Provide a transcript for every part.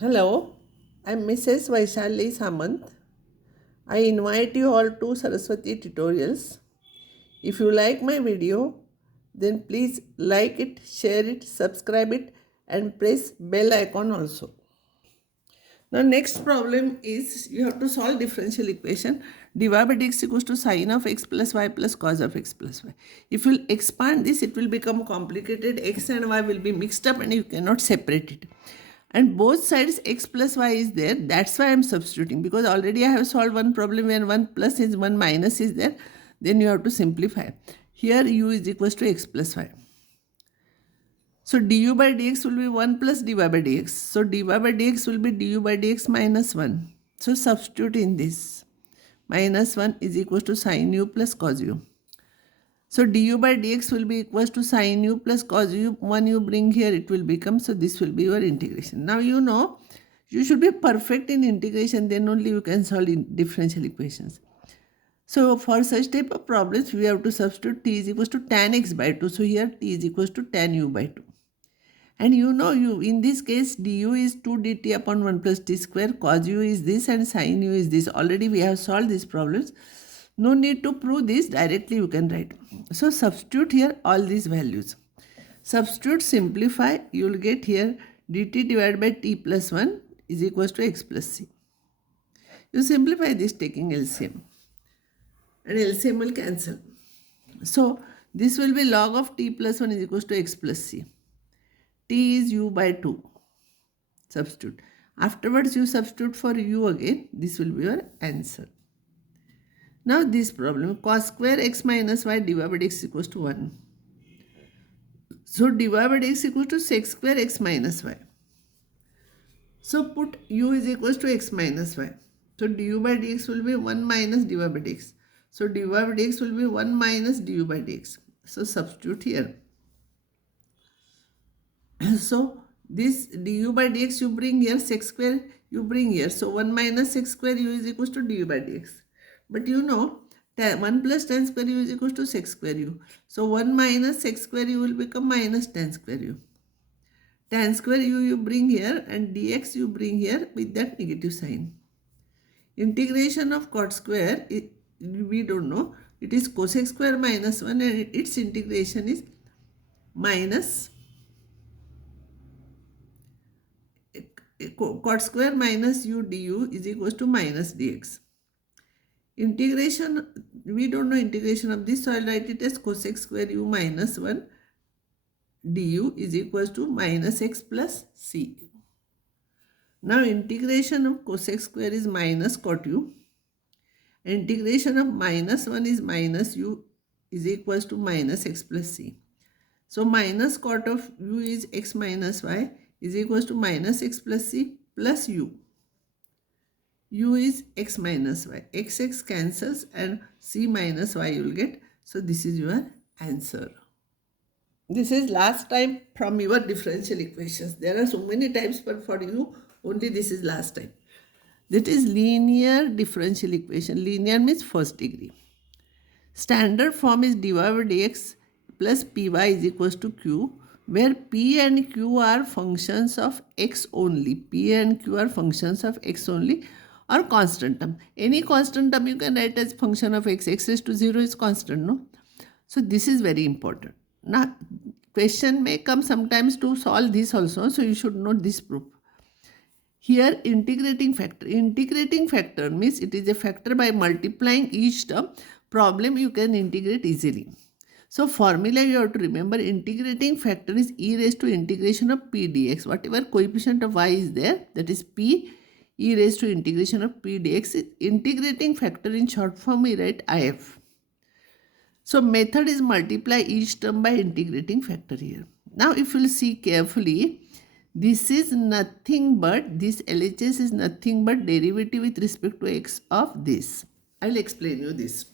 Hello, I'm Mrs. Vaishali Samant. I invite you all to Saraswati Tutorials. If you like my video, then please like it, share it, subscribe it, and press bell icon also. Now next problem is you have to solve differential equation dy by dx equals to sine of x plus y plus cos of x plus y. If you expand this, it will become complicated. X and y will be mixed up and you cannot separate it. And both sides x plus y is there. That's why I am substituting, because already I have solved one problem where one plus is, one minus is there. Then you have to simplify. Here u is equals to x plus y. So du by dx will be 1 plus dy by dx. So dy by dx will be du by dx minus 1. So substitute in this. Minus 1 is equals to sin u plus cos u. So du by dx will be equals to sin u plus cos u. 1 you bring here, it will become, so this will be your integration. Now you know, you should be perfect in integration, then only you can solve differential equations. So for such type of problems, we have to substitute t is equals to tan x by 2. So here t is equals to tan u by 2. And you know, you in this case du is 2 dt upon 1 plus t square, cos u is this and sin u is this. Already we have solved these problems. No need to prove this, directly you can write. So substitute here all these values. Substitute, simplify, you will get here dt divided by t plus 1 is equals to x plus c. You simplify this taking LCM. And LCM will cancel. So this will be log of t plus 1 is equals to x plus c. T is u by 2. Substitute. Afterwards you substitute for u again. This will be your answer. Now this problem, cos square x minus y dy by dx equals to 1. So dy by dx equals to sec square x minus y. So put u is equals to x minus y. So du by dx will be 1 minus dy by dx. So dy by dx will be 1 minus du by dx. So substitute here. So this du by dx you bring here, sec square you bring here. So 1 minus sec square u is equals to du by dx. But you know, 1 plus tan square u is equals to sec square u. So 1 minus sec square u will become minus tan square u. Tan square u you bring here and dx you bring here with that negative sign. Integration of cot square, we don't know. It is cosec square minus 1 and its integration is minus cot square minus u du is equals to minus dx. Integration, we don't know integration of this, so I'll write it as cosec square u minus 1 du is equals to minus x plus c. Now integration of cosec square is minus cot u. Integration of minus 1 is minus u is equals to minus x plus c. So minus cot of u is x minus y is equals to minus x plus c plus u. U is x minus y. X cancels and c minus y you will get. So this is your answer. This is last time from your differential equations. There are so many types, but for you only this is last time. That is linear differential equation. Linear means first degree. Standard form is dy by dx plus py is equals to q, where p and q are functions of x only. P and q are functions of x only, or constant term. Any constant term you can write as function of x. X raised to 0 is constant, no? So this is very important. Now question may come sometimes to solve this also, so you should know this proof. Here integrating factor. Integrating factor means it is a factor by multiplying each term. Problem you can integrate easily. So formula you have to remember, integrating factor is e raised to integration of p dx. Whatever coefficient of y is there, that is p, e raised to integration of p dx. Integrating factor in short form we write if. So method is multiply each term by integrating factor here. Now if you will see carefully, this is nothing but, this LHS is nothing but derivative with respect to x of this. I will explain you this.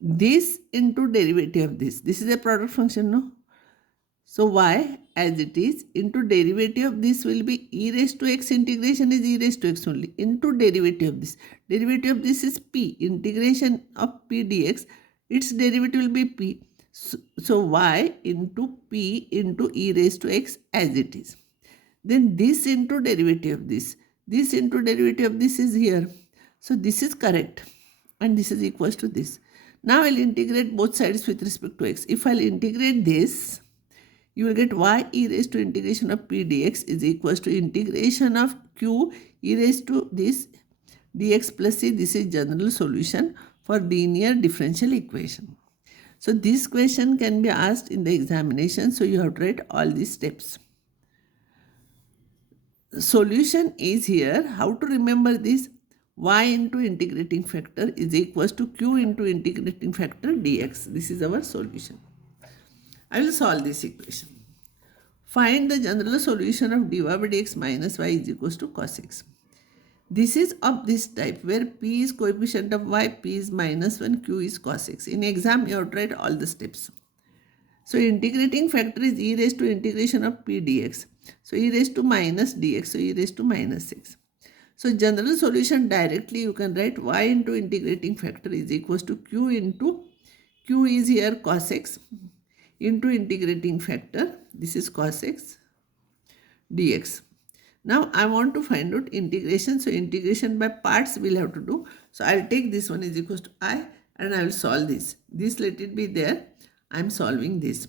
This into derivative of this. This is a product function, no? So y as it is into derivative of this will be e raised to x. Integration is e raised to x only into derivative of this. Derivative of this is p. Integration of p dx. Its derivative will be p. So y into p into e raised to x as it is. Then this into derivative of this. This into derivative of this is here. So this is correct. And this is equals to this. Now I'll integrate both sides with respect to x. If I'll integrate this, you will get y e raised to integration of p dx is equals to integration of q e raised to this dx plus c. This is general solution for linear differential equation. So this question can be asked in the examination. So you have to write all these steps. Solution is here. How to remember this? Y into integrating factor is equals to q into integrating factor dx. This is our solution. I will solve this equation. Find the general solution of dy by dx minus y is equals to cos x. This is of this type where p is coefficient of y, p is minus 1, q is cos x. In exam, you have to write all the steps. So integrating factor is e raised to integration of p dx. So e raised to minus dx, so e raised to minus x. So general solution directly you can write y into integrating factor is equals to q into, q is here cos x, into integrating factor, this is cos x dx. Now I want to find out integration. So integration by parts we'll have to do. So I'll take this one is equals to I and I will solve this. This let it be there. I'm solving this.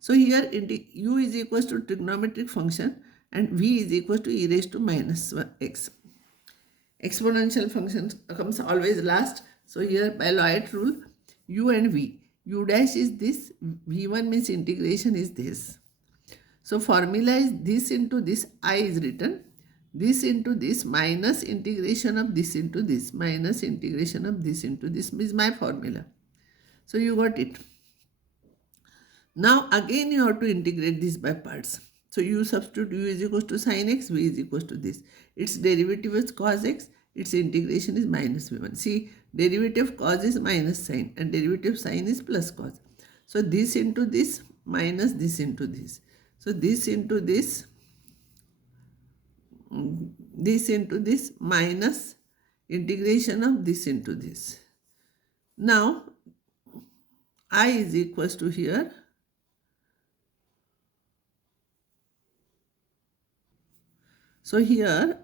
So here u is equals to trigonometric function and v is equals to e raised to minus 1 x. Exponential function comes always last. So here by Lloyd rule, u and v. U dash is this, v1 means integration is this. So formula is this into this, I is written. This into this minus integration of this into this minus integration of this into this is my formula. So you got it. Now again you have to integrate this by parts. So you substitute u is equals to sin x, v is equals to this. Its derivative is cos x, its integration is minus v1. See, derivative cos is minus sin and derivative sin is plus cos. So this into this minus this into this. So this into this into this minus integration of this into this. Now I is equals to here. So here,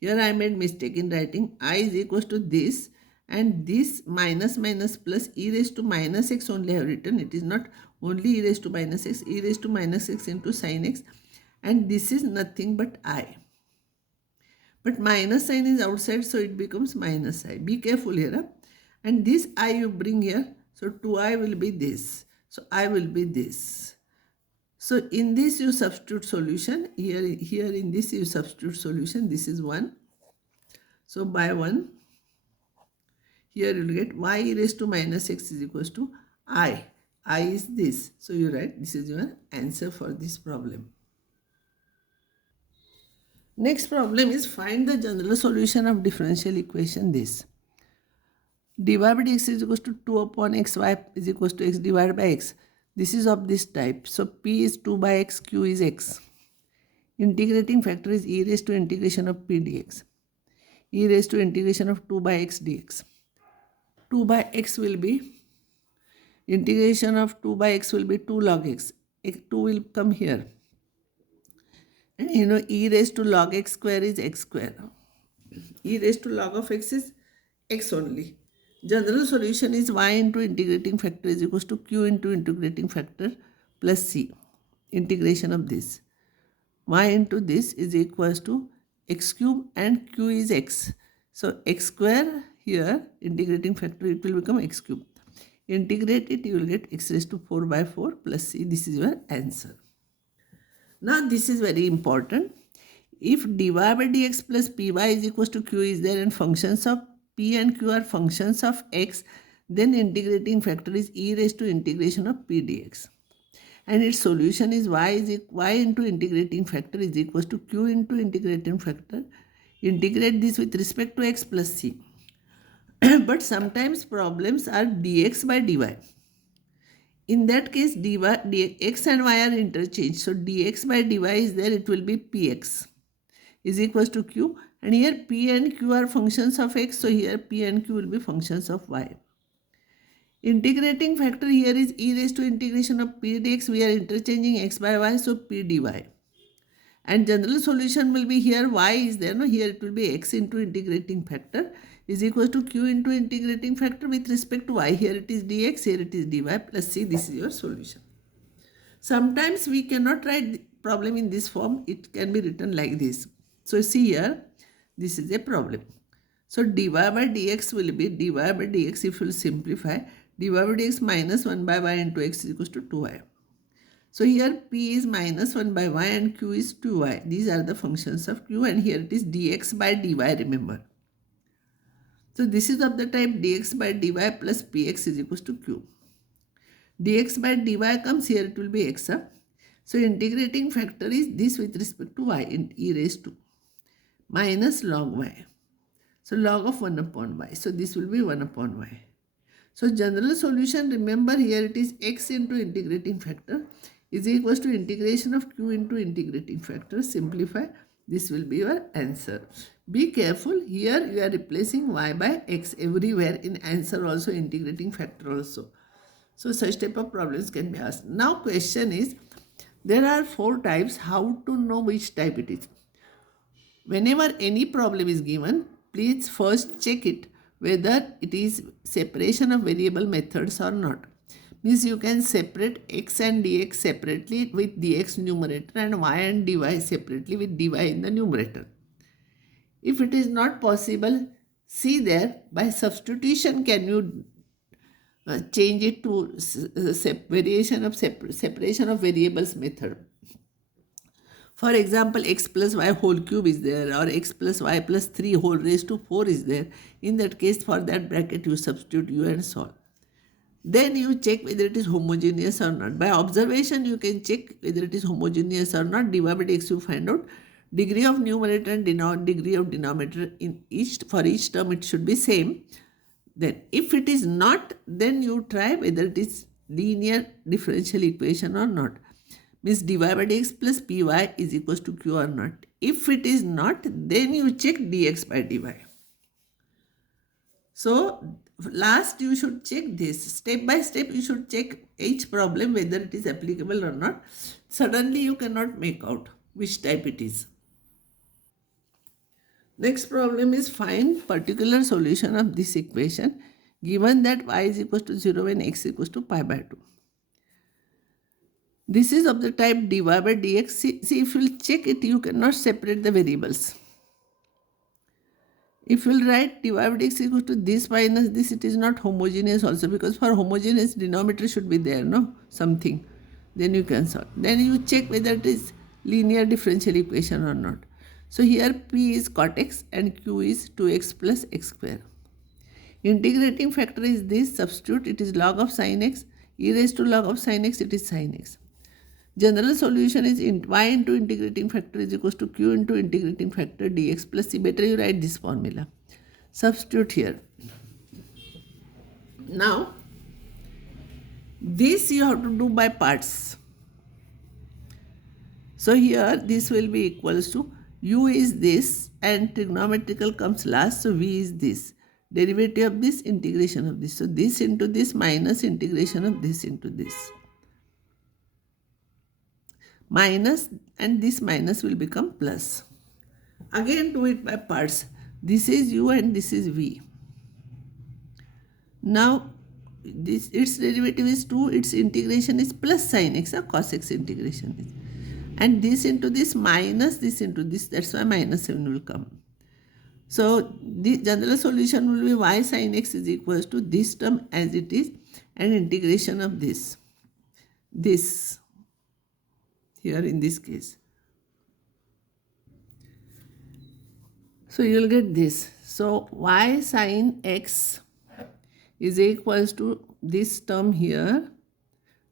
here I made mistake in writing I is equals to this and this minus minus plus e raised to minus x only I have written. It is not only e raised to minus x, e raised to minus x into sin x, and this is nothing but I. But minus sign is outside, so it becomes minus I. Be careful here. Huh? And this I you bring here, so 2I will be this. So I will be this. So in this you substitute solution. Here in this you substitute solution. This is 1. So by 1, here you will get y e raised to minus x is equals to I. I is this. So you write this is your answer for this problem. Next problem is find the general solution of differential equation this. dy by dx is equals to 2 upon xy is equals to x divided by x. This is of this type. So p is 2 by x, q is x. Integrating factor is e raised to integration of p dx. E raised to integration of 2 by x dx. 2 by x will be, integration of 2 by x will be 2 log x. 2 will come here. And you know e raised to log x square is x square. E raised to log of x is x only. General solution is y into integrating factor is equals to q into integrating factor plus c. Integration of this. Y into this is equals to x cube and q is x. So x square here, integrating factor, it will become x cube. Integrate it, you will get x raised to 4 by 4 plus c. This is your answer. Now this is very important. If dy by dx plus py is equals to q is there and functions of p and q are functions of x, then integrating factor is e raised to integration of p dx. And its solution is y into integrating factor is equals to q into integrating factor. Integrate this with respect to x plus c. But sometimes problems are dx by dy. In that case, x and y are interchanged. So dx by dy is there, it will be px is equals to q. And here p and q are functions of x. So here p and q will be functions of y. Integrating factor here is e raised to integration of p dx. We are interchanging x by y, so p dy. And general solution will be here y is there, no, here it will be x into integrating factor is equal to q into integrating factor with respect to y. Here it is dx, here it is dy plus c. This is your solution. Sometimes we cannot write the problem in this form. It can be written like this. So see here, this is a problem. So dy by dx will be dy by dx, if you will simplify, dy by dx minus 1 by y into x is equals to 2y. So here p is minus 1 by y and q is 2y. These are the functions of q, and here it is dx by dy, remember. So this is of the type dx by dy plus px is equals to q. Dx by dy comes here, it will be x. So integrating factor is this with respect to y, in e raised to minus log y. So log of 1 upon y. So this will be 1 upon y. So general solution, remember here it is x into integrating factor is equals to integration of q into integrating factor. Simplify. This will be your answer. Be careful. Here you are replacing y by x everywhere, in answer also, integrating factor also. So such type of problems can be asked. Now question is, there are 4 types. How to know which type it is? Whenever any problem is given, please first check it whether it is separation of variable methods or not. Means you can separate x and dx separately with dx numerator and y and dy separately with dy in the numerator. If it is not possible, see there, by substitution can you change it to separation of variables method. For example, x plus y whole cube is there, or x plus y plus 3 whole raised to 4 is there. In that case, for that bracket, you substitute u and solve. Then you check whether it is homogeneous or not. By observation, you can check whether it is homogeneous or not. Dy by dx, you find out degree of numerator and degree of denominator in for each term, it should be same. Then if it is not, then you try whether it is linear differential equation or not. Means dy by dx plus py is equals to q or not. If it is not, then you check dx by dy. So last you should check this. Step by step you should check each problem whether it is applicable or not. Suddenly you cannot make out which type it is. Next problem is find particular solution of this equation given that y is equals to 0 and x equals to pi by 2. This is of the type dy by dx. See, if you will check it, you cannot separate the variables. If you will write dy by dx equals to this minus this, it is not homogeneous also, because for homogeneous denominator should be there, no? Something. Then you can solve. Then you check whether it is linear differential equation or not. So here p is cot x and q is 2x plus x square. Integrating factor is this, substitute, it is log of sin x, e raised to log of sin x, it is sin x. General solution is y into integrating factor is equals to q into integrating factor dx plus c. Better you write this formula. Substitute here. Now, this you have to do by parts. So here this will be equals to u is this and trigonometrical comes last, so v is this. Derivative of this, integration of this. So this into this minus integration of this into this. Minus, and this minus will become plus. Again do it by parts. This is u and this is v. Now this, its derivative is 2, its integration is plus sin x, or cos x integration is. And this into this minus this into this, that's why minus 7 will come. So the general solution will be y sin x is equals to this term as it is and integration of this here in this case. So you will get this. So y sin x is equals to this term here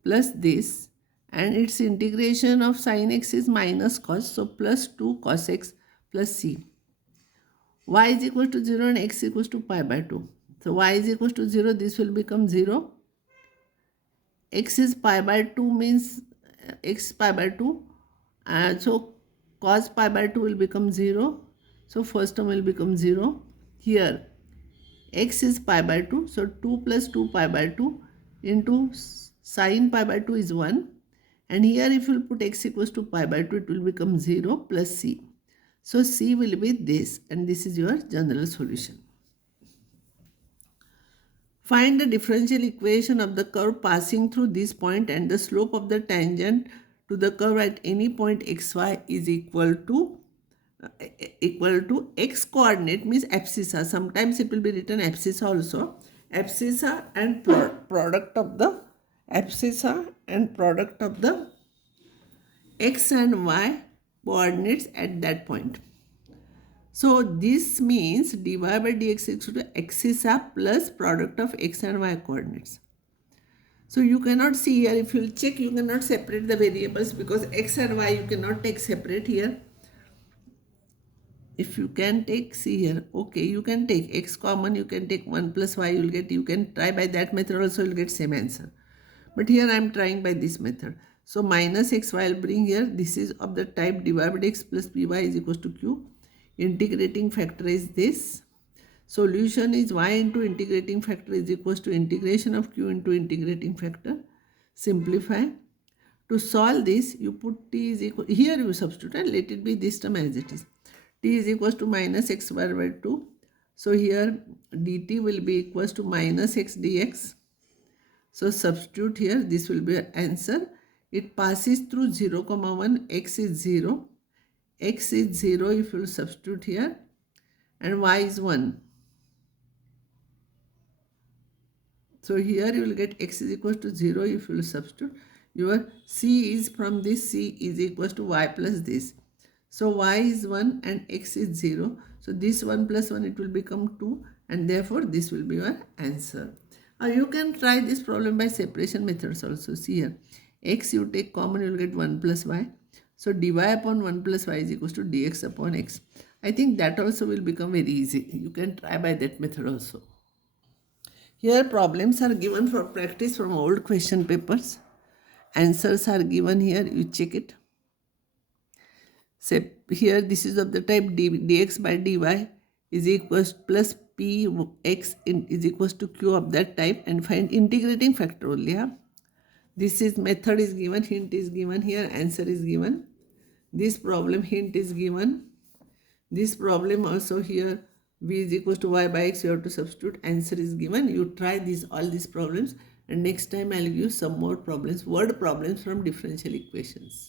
plus this, and its integration of sin x is minus cos, so plus 2 cos x plus c. Y is equal to 0 and x equals to pi by 2. So y is equals to 0, this will become 0. X is pi by 2 means x pi by 2. So cos pi by 2 will become 0. So first term will become 0. Here x is pi by 2. So 2 plus 2 pi by 2 into sine pi by 2 is 1. And here if you put x equals to pi by 2, it will become 0 plus c. So c will be this, and this is your general solution. Find the differential equation of the curve passing through this point and the slope of the tangent to the curve at any point xy is equal to x coordinate means abscissa. Sometimes it will be written abscissa also. Abscissa and product of the abscissa and product of the x and y coordinates at that point. So this means dy by dx is equal to abscissa plus product of x and y coordinates. So you cannot see here, if you check, you cannot separate the variables because x and y you cannot take separate here. If you can take, see here, okay, you can take x common, you can take 1 plus y, you can try by that method also, you'll get same answer. But here I am trying by this method. So minus xy I'll bring here, this is of the type dy by dx plus py is equals to q. Integrating factor is this. Solution is y into integrating factor is equals to integration of q into integrating factor. Simplify. To solve this, you put t is equal, here you substitute and let it be this term as it is. T is equals to minus x square by 2. So here dt will be equals to minus x dx. So substitute here, this will be an answer. It passes through 0, 1, x is 0. X is 0 if you substitute here, and y is 1. So here you will get x is equals to 0 if you will substitute. Your c is from this, c is equals to y plus this. So y is 1 and x is 0. So this 1 plus 1 it will become 2, and therefore this will be your answer. Now you can try this problem by separation methods also. See here, x you take common, you will get 1 plus y. So dy upon 1 plus y is equals to dx upon x. I think that also will become very easy. You can try by that method also. Here problems are given for practice from old question papers. Answers are given here, you check it. Say here this is of the type dx by dy is equals plus px is equals to q of that type, and find integrating factor only. Yeah? This is method is given, hint is given here, answer is given. This problem hint is given. This problem also here v is equals to y by x, you have to substitute, answer is given. You try all these problems, and next time I'll give you some more problems, word problems from differential equations.